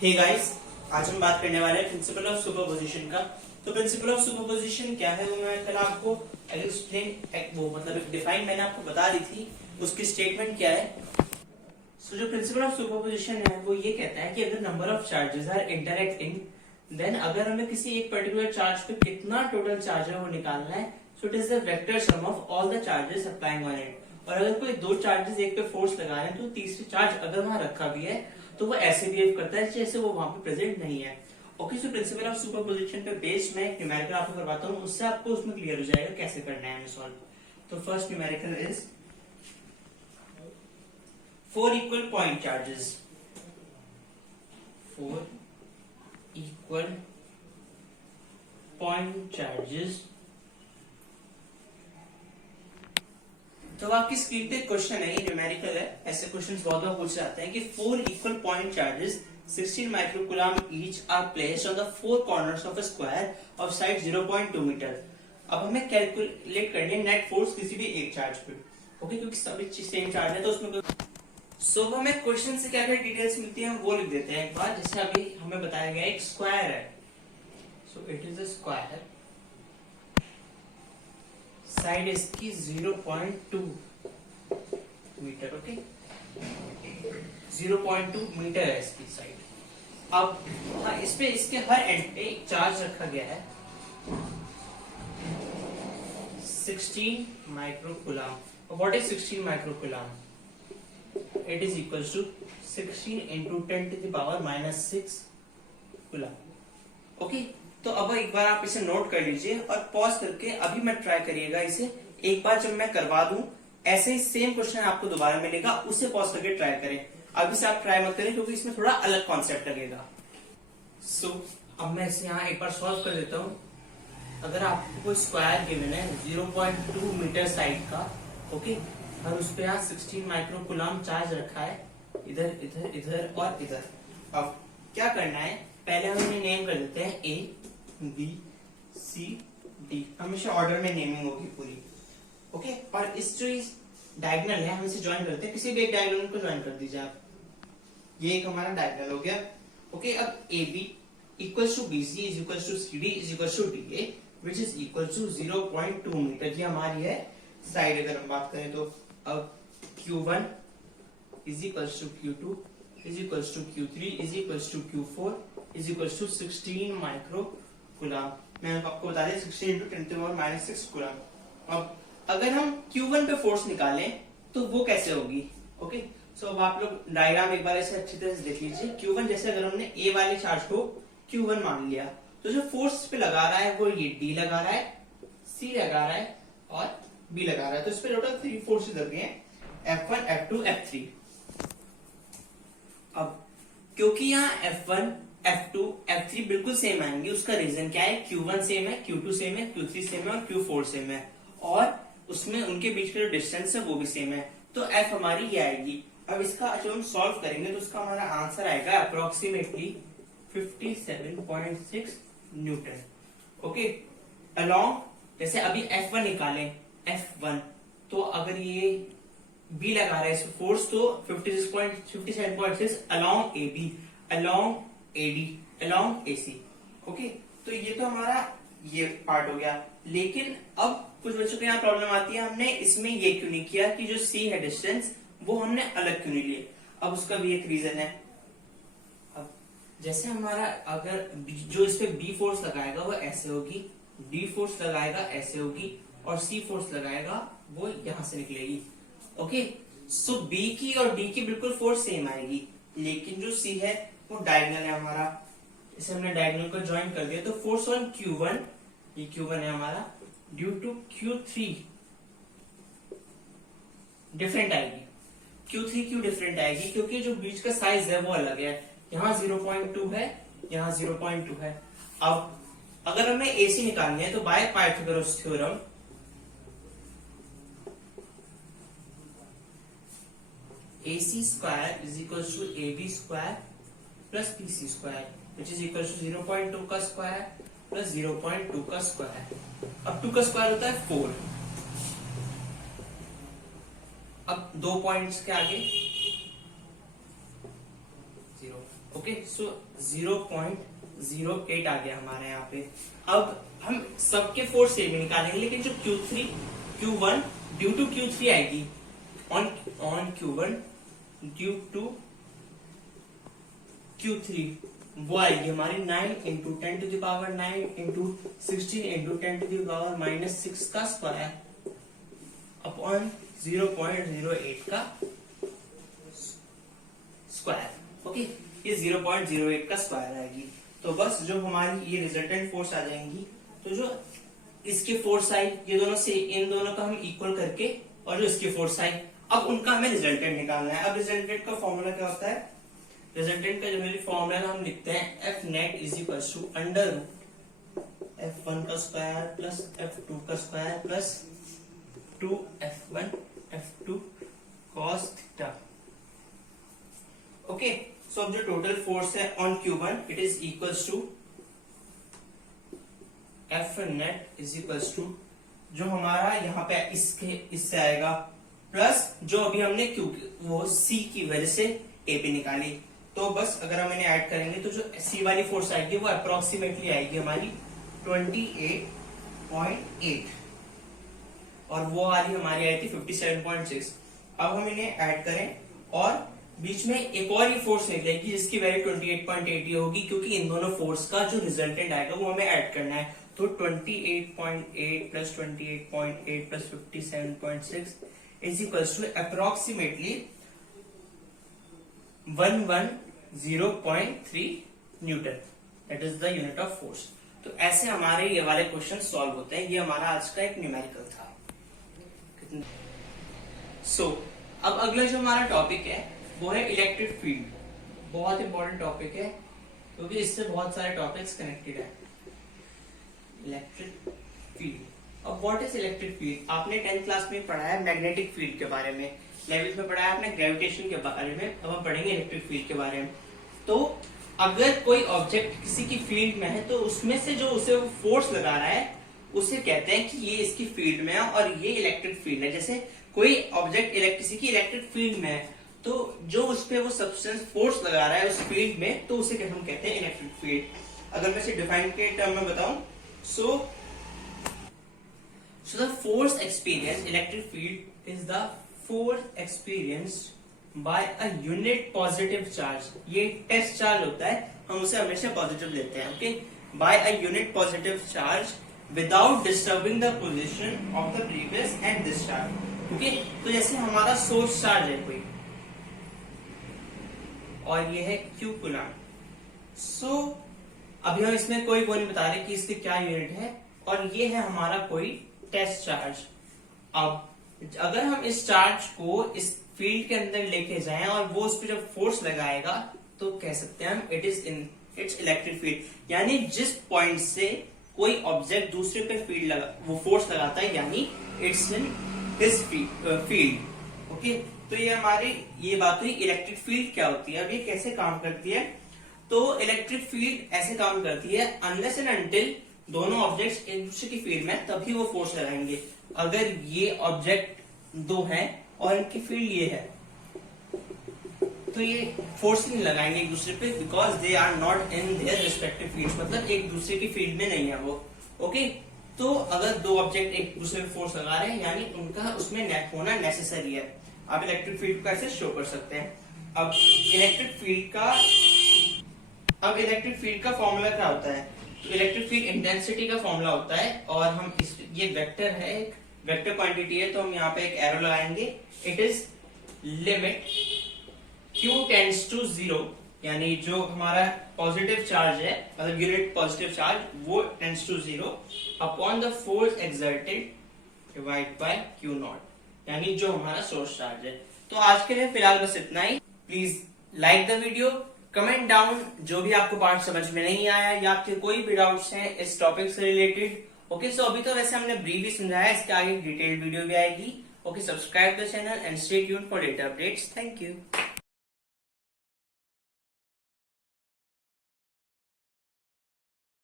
Hey guys, आज हम बात करने वाले हैं प्रिंसिपल ऑफ सुपरपोजिशन का। तो प्रिंसिपल ऑफ सुपरपोजिशन क्या है वो मैं कल आपको एक्सप्लेन वो मतलब डिफाइन मैंने आपको बता दी थी। उसकी स्टेटमेंट क्या है। जो प्रिंसिपल ऑफ सुपरपोजिशन है वो ये कहता है कि अगर number of charges are interacting, then अगर हमें किसी एक पर्टिकुलर चार्ज पे कितना टोटल चार्ज है वो निकालना है, so it is the vector sum of all the charges applying on it. और अगर कोई दो चार्जेस एक पे फोर्स लगा रहे हैं तो तीसरी चार्ज अगर वहां रखा भी है तो वो ऐसे बिहेव करता है जैसे वो वहां पे प्रेजेंट नहीं है। Okay, so principle of superposition पे बेस्ड मैं एक न्यूमेरिकल आपको करवाता हूँ, उससे आपको उसमें क्लियर हो जाएगा कैसे करना है हमें सॉल्व। तो first numerical is 4 equal point charges. 4 equal point charges. तो आपकी स्क्रीन पे क्वेश्चन है, ये न्यूमेरिकल है। ऐसे क्वेश्चंस बहुत बार पूछे जाते हैं कि 4 equal point charges 16 microcoulomb each are placed on the four corners of a square of side 0.2 meter. अब हमें कैलकुलेट करनी है नेट फोर्स किसी भी एक चार्ज पे। ओके, क्योंकि सभी सेम चार्ज है तो उसमें कोई हमें क्वेश्चन से क्या क्या डिटेल्स मिलती है हम वो लिख देते हैं एक बार। जैसे अभी हमें बताया गया एक स्क्वायर है, so it is a square, side इसकी 0.2 मीटर। ओके, 0.2 मीटर है इसकी साइड। अब हाँ, इस पे इसके हर एंड पे एक चार्ज रखा गया है 16 microcoulomb. What is 16 microcoulomb? It is equals to 16 into 10 to the power minus 6 coulomb. Okay, तो अब एक बार आप इसे नोट कर लीजिए और पॉज करके अभी मैं ट्राई करिएगा इसे। एक बार जब मैं करवा दूं ऐसे ही सेम क्वेश्चन आपको दोबारा मिलेगा, उसे पॉज करके ट्राई करें। अभी से आप ट्राई मत करें क्योंकि इसमें थोड़ा अलग कॉन्सेप्ट लगेगा। सो अब मैं इसे यहाँ एक बार सॉल्व कर देता हूँ। अगर आपको कोई स्क्वायर गिवन है 0.2 मीटर साइड का, ओके, और उस पे यहाँ 16 माइक्रोकूलम चार्ज रखा है इधर इधर इधर और इधर। अब क्या करना है, पहले हम इन्हें नेम कर देते हैं ए बी सी डी। हमेशा ऑर्डर में नेमिंग होगी पूरी। ओके, और इस जो डायगोनल है हम इसे ज्वाइन करते हैं। किसी भी एक डायगोनल को ज्वाइन कर दीजिए आप। ये एक हमारा डायगोनल हो गया। ओके, अब A B equals to B C is equals to C D is equals to D A which is equals to 0.2 metre. ये हमारी है साइड। अगर हम बात करें तो अब Q1 is equals to Q2 is equals to Q3 is equals to Q4 is equals to 16 microcoulomb. मैंने आपको बता दिया 16 into 10 to the power minus 6 coulomb. अब अगर हम Q1 पे फोर्स निकालें तो वो कैसे होगी? ओके, सो अब आप लोग डायग्राम एक बार ऐसे अच्छी तरह से देख लीजिए। Q1 जैसे अगर हमने A वाले चार्ज को Q1 मान लिया तो जो फोर्स पे लगा रहा है वो ये D लगा रहा है, C लगा रहा है और B लगा रहा है। तो इस पे टोटल 3 फोर्सेस लग गए हैं, F1 F2 F3। अब क्योंकि यहाँ F1 F2 F3 बिल्कुल सेम आएंगे, उसका रीजन क्या है? Q1 सेम है, Q2 सेम है, Q3 सेम है और Q4 सेम है, और उसमें उनके बीच का जो डिस्टेंस है वो भी सेम है। तो F हमारी ये आएगी। अब इसका जब हम सॉल्व करेंगे तो उसका हमारा आंसर आएगा अप्रोक्सीमेटली 57.6 न्यूटन। ओके, अलोंग जैसे अभी F1 निकालें, F1 तो अगर ये B लगा रहा है इस फोर्स तो 57.6 along AB along AD along AC। Okay, तो ये तो हमारा ये पार्ट हो गया। लेकिन अब कुछ बच्चों के यहाँ प्रॉब्लम आती है, हमने इसमें ये क्यों नहीं किया कि जो C है डिस्टेंस वो हमने अलग क्यों नहीं लिए। अब उसका भी एक रीजन है। अब जैसे हमारा अगर जो इस पे B फोर्स लगाएगा वो ऐसे होगी, D फोर्स लगाएगा ऐसे होगी और C फोर्स लगाएगा वो यहां से निकलेगी। ओके, सो B की और D की बिल्कुल फोर्स सेम आएगी, लेकिन जो C है वो डायगोनल है हमारा। इसे हमने डायगोनल को ज्वाइन कर दिया तो फोर्स ऑन Q1, ये Q1 है हमारा, ड्यू टू Q3 डिफरेंट आएगी। Q3 क्यों डिफरेंट आएगी? क्योंकि जो बीच का साइज है वो अलग है। यहाँ 0.2 है, यहाँ 0.2 है। अब अगर हमें AC निकालनी है तो by Pythagoras theorem AC square is equal to AB square plus BC square which is equal to 0.2 का स्क्वायर प्लस 0.2 का स्क्वायर। अब 2 का स्क्वायर होता है 4। अब 2 पॉइंट्स के आगे 0। ओके, सो 0.08 आ गया हमारे यहाँ पे। अब हम सबके फोर्स सेम निकालेंगे, लेकिन जो Q1 ड्यू टू Q3 आएगी, on Q1 due to Q3 वो आएगी हमारी 9 into 10 to the power 9 into 16 into 10 to the power minus 6 का स्क्वायर अपॉन 0.08 का स्क्वायर। ओके, ये 0.08 का स्क्वायर आएगी। तो बस जो हमारी ये रिजल्टेंट फोर्स आ जाएंगी, तो जो इसके फोर्स आई ये दोनों से, इन दोनों का हम इक्वल करके, और जो इसकी फोर्स आई अब उनका हमें रिजल्टेंट निकालना है। अब रिजल्टेंट का फॉर्मूला क्या होता है? रिजल्टेंट का जनरली फॉर्मूला हम लिखते हैं F net is equal to under F1 का स्क्वायर प्लस F2 का square plus 2F1 F2 cos थीटा। ओके, सो अब जो टोटल फोर्स है on Q1 it is equals to F net is equals to जो हमारा यहाँ पे इससे आएगा प्लस जो अभी हमने वो C की वजह से A पे निकाली। तो बस अगर हम इन्हें ऐड करेंगे तो जो C वाली फोर्स आएगी वो अप्रोक्सीमेटली आएगी हमारी 28.8 और वो वाली हमारी आई थी 57.6। अब हम इन्हें ऐड करें और बीच में एक और ही फोर्स निकलेगी जिसकी वैल्यू 28.8 होगी, क्योंकि इन दोनों फोर्स का जो रिजल्टेंट आएगा वो हमें ऐड करना है। तो 28.8 plus 28.8 plus 57.6 is equals to approximately 110.3 newton, that is the unit of force. तो ऐसे हमारे ये वाले क्वेश्चन सॉल्व होते हैं। ये हमारा आज का एक न्यूमेरिकल था। अब अगला जो हमारा टॉपिक है वो है इलेक्ट्रिक फील्ड। बहुत इंपॉर्टेंट टॉपिक है क्योंकि इससे बहुत सारे टॉपिक्स कनेक्टेड है। Electric field. अब व्हाट इज इलेक्ट्रिक फील्ड? आपने 10th क्लास में पढ़ा है मैग्नेटिक फील्ड के बारे में, 11th में पढ़ा है आपने ग्रेविटेशन के बारे में, अब हम पढ़ेंगे इलेक्ट्रिक फील्ड के बारे में। तो अगर कोई ऑब्जेक्ट किसी की फील्ड में है तो उसमें से जो उसे फोर्स लगा रहा है उसे कहते हैं कि ये इसकी फील्ड में है और ये इलेक्ट्रिक फील्ड है। जैसे कोई ऑब्जेक्ट किसी की इलेक्ट्रिक फील्ड में है तो जो उस पे वो सब्सटेंस फोर्स लगा रहा है उस फील्ड में, तो उसे हम कहते हैं इलेक्ट्रिक फील्ड। अगर मैं इसे डिफाइन के टर्म में बताऊं, so the force experience electric field is the force experienced by a unit positive charge. ये टेस्ट चार्ज होता है, हम उसे हमेशा पॉजिटिव लेते हैं। Okay, by a unit positive charge without disturbing the position of the previous and this charge. Okay, तो जैसे हमारा सोर्स चार्ज है कोई और ये है Q कूलम। सो अभी हम इसमें कोई वो नहीं बता रहे कि इसके क्या यूनिट है, और ये है हमारा कोई टेस्ट चार्ज। अब अगर हम इस चार्ज को इस फील्ड के अंदर लेके जाएं और वो उस पर जब फोर्स लगाएगा तो कह सकते हैं हम इट्स इलेक्ट्रिक फील्ड। यानी जिस पॉइंट से कोई ऑब्जेक्ट दूसरे पे वो फोर्स लगाता है, यानी it's in this field. Okay, तो ये बात हुई इलेक्ट्रिक फील्ड क्या होती है। अब ये कैसे काम करती है? तो इलेक्ट्रिक फील्ड ऐसे काम करती है, अनलेस एंड अनटिल दोनों ऑब्जेक्ट्स एक दूसरे की फील्ड में तभी वो फोर्स लगाएंगे। अगर ये ऑब्जेक्ट दो हैं और इनकी फील्ड ये है तो ये फोर्स नहीं लगाएंगे एक दूसरे पे, because they are not in their respective field, मतलब एक दूसरे की फील्ड में नहीं है वो। ओके, तो अगर दो ऑब्जेक्ट एक दूसरे पे फोर्स लगा रहे हैं यानी उनका उसमें होना नेसेसरी है। आप इलेक्ट्रिक फील्ड को ऐसे शो कर सकते हैं। अब इलेक्ट्रिक फील्ड का फॉर्मूला क्या होता है? तो इलेक्ट्रिक फील्ड इंटेंसिटी का फॉर्मूला होता है, और हम ये वेक्टर है, एक वेक्टर क्वांटिटी है, तो हम यहाँ पे एक एरो लगाएंगे। It is limit Q tends to 0, यानी जो हमारा पॉजिटिव चार्ज है, मतलब यूनिट पॉजिटिव चार्ज, वो tends to 0 upon the force exerted divide by Q naught, यानी जो हमारा सोर्स चार्ज है। तो आज के लिए फिलहाल बस इतना ही। Please like the video, comment down जो भी आपको पार्ट समझ में नहीं आया या आपके कोई भी डाउट्स हैं इस टॉपिक से रिलेटेड। ओके, सो अभी तो वैसे हमने ब्रीफ ही समझाया, इसके आगे डिटेल्ड वीडियो भी आएगी। Okay, subscribe the channel and stay tuned for latest updates. Thank you.